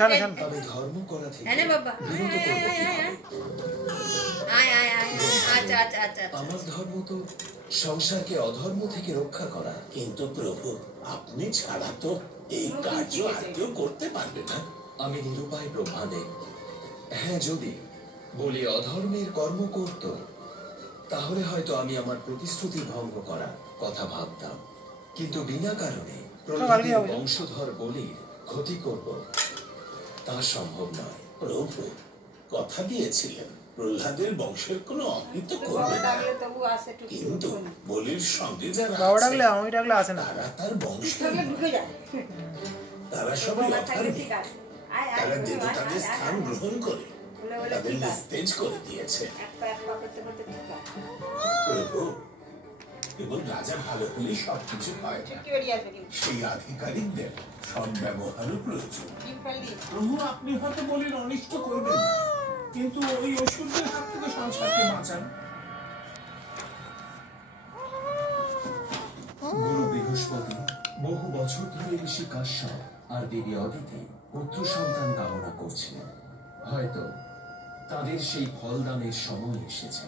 তবে ধর্ম করা থেকে বিরত করব কিভাবে? আমার ধর্ম তো সংসারকে অধর্ম থেকে রক্ষা করা। কিন্তু প্রভু, আপনি ছাড়া তো এই কার্য আর কেউ করতে পারবে না। আমি নিরুপায় ব্রহ্মাদে। হ্যাঁ, যদি বলি অধর্মের কর্ম করত, তাহলে হয়তো আমি আমার প্রতিশ্রুতি ভঙ্গ করার কথা ভাবতাম। কিন্তু বিনা কারণে প্রহ্লাদের বংশধর বলির ক্ষতি করব, তা সম্ভব নয়। প্রভু কথা দিয়েছিলেন প্রহ্লাদের বংশের কোনো অহিত করবে না, কিন্তু বলির সঙ্গে যারা তারা তার বংশের তারা সবাই অধর্মী। তারা দেবতাদের স্থান গ্রহণ করে তাদের নিস্তেজ করে দিয়েছে। প্রভু, এবং রাজা ভালো হলে সবকিছু হয় না, সেই আধিকারিকদের সদ্ব্যবহারও প্রয়োজন। প্রভু, আপনি হয়তো বলেন অনিষ্ট করবেন না, কিন্তু ওই অসুরদের হাত থেকে সংসারকে বাঁচান। গুরু বৃহস্পতি বহু বছর ধরে ঋষি কাশ্যপ আর দেবী অদিতি পুত্র সন্তান কামনা করছিলেন। হয়তো তাদের সেই ফলদানের সময় এসেছে।